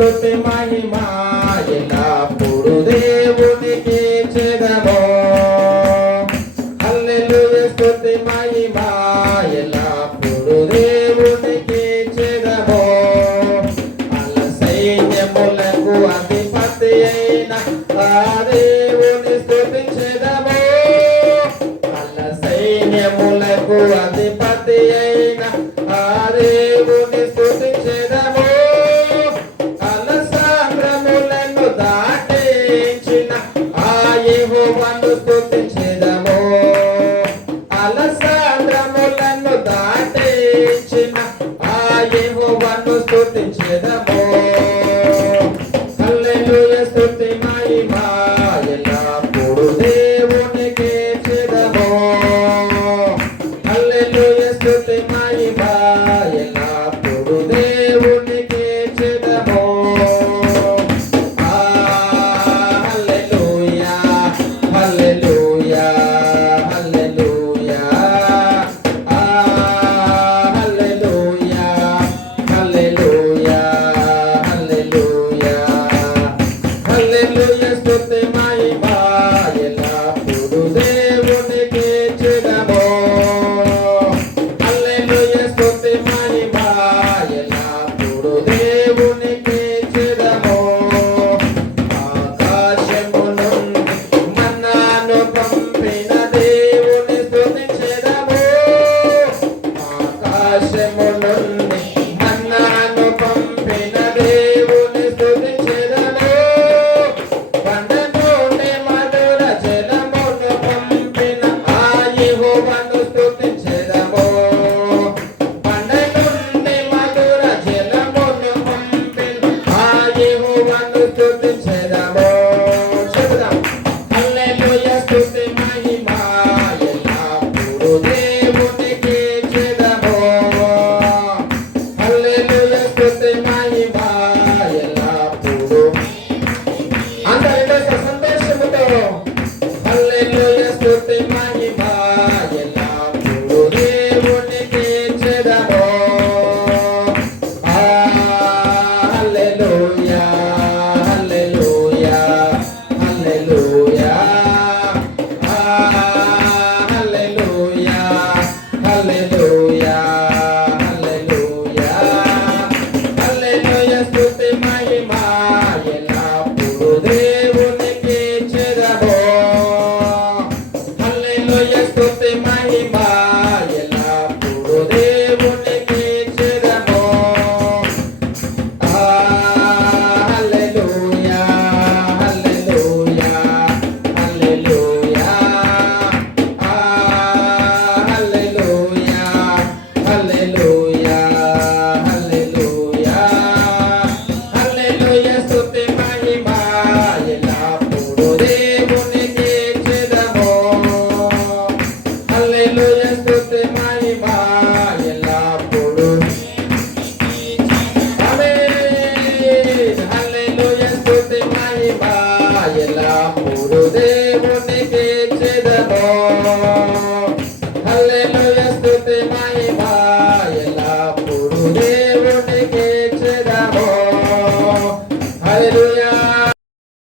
స్తుతి మహిమ ఎల్లప్పుడు దేవునికి చెదము. హల్లెలూయా స్తుతి మహిమ ఎల్లప్పుడు దేవునికి చెదము. అల సైన్యములకు అధిపతి అయిన ఆ దేవుని స్తుతించెదము. అల సైన్యములకు అధిపతి అయిన ఆ దేవుని స్తుతించెదము. అలసాంధ్రములను దాటించిన ఆ యెహోవాను స్తుతించెదము. అలసాంధ్రములను దాటించిన ఆ యెహోవాను స్తుతించెదము. హల్లెలూయా స్తుతి మహిమ ఎల్లప్పుడు దేవునికి చెదము. హల్లెలూయా స్తుతి